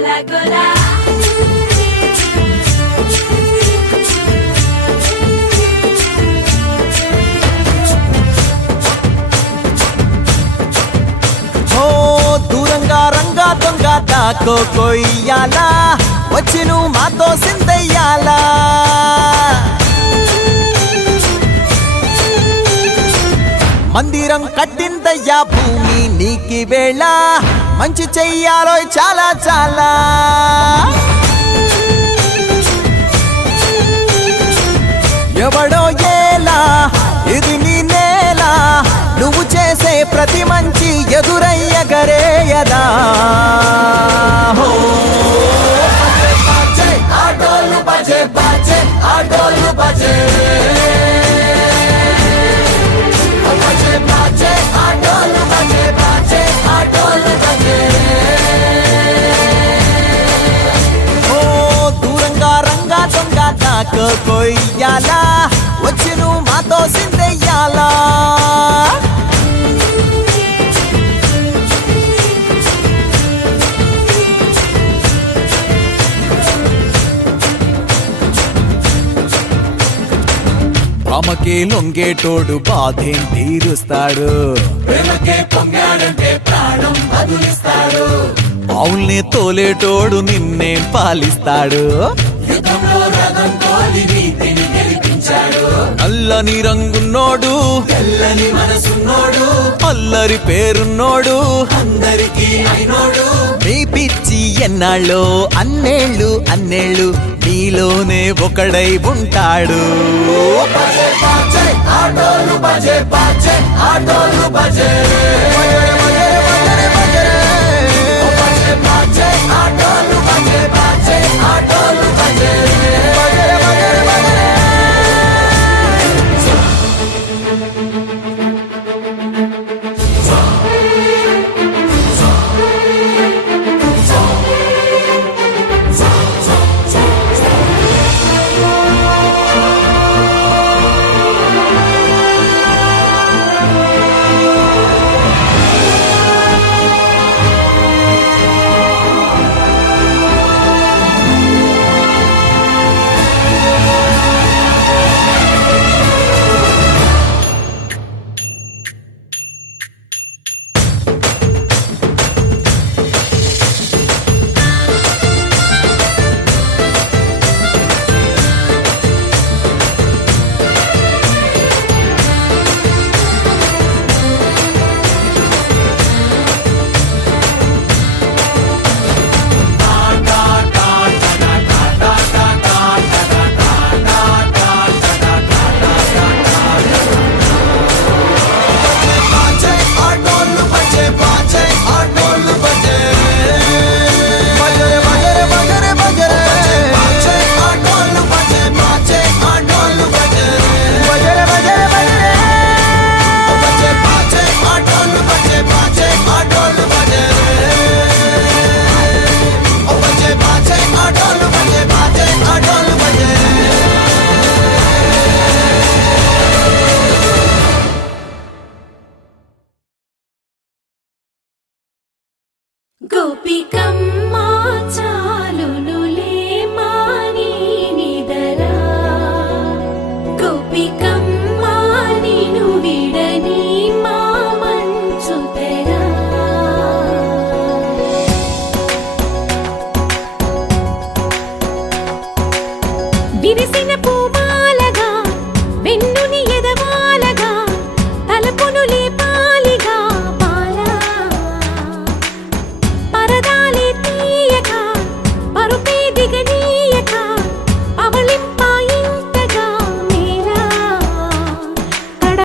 गोला गोला దూరంగా రంగా దొంగ దాకో కొయ్యాలా వచ్చి నువ్వు మాతో సిందయ్యాలా మందిరం కట్టిందయ్యా భూమి నీకి వేళ మంచి చెయ్యాలో చాలా చాలా ఎవడో ఏలా ఇది నీ నేల నువ్వు చేసే ప్రతి మంచి ఎదురయ్యగరేయదా ఆటోలు బజే బజే ఆటోలు బజే ఆటోలు బజే బజే ఆటోలు బజే దూరంగా రంగా దొంగ నాకు కొయ్యాలా వచ్చి నువ్వు మాతో సిందెయ్యాలా ప్రేమకే లొంగేటోడు బాధేం తీరుస్తాడు ప్రేమకే పొంగాడంటే ప్రాణం బదులిస్తాడు పావుల్ని తోలేటోడు నిన్నేం పాలిస్తాడు యుద్ధంలో రథం తోలి నీతిని గెలిపించాడు నల్లని రంగున్నోడు తెల్లని మనసున్నోడు అల్లరి పేరున్నోడు అందరికీ అయినోడు నీ పిచ్చి ఎన్నాళ్ళో అన్నేళ్ళు అన్నేళ్ళు నీలోనే ఒకడై ఉంటాడు ఆటోలు బజే బజే ఆటోలు బజే ఆటోలు బజే బజే ఆటోలు బజే गोपिकम्मा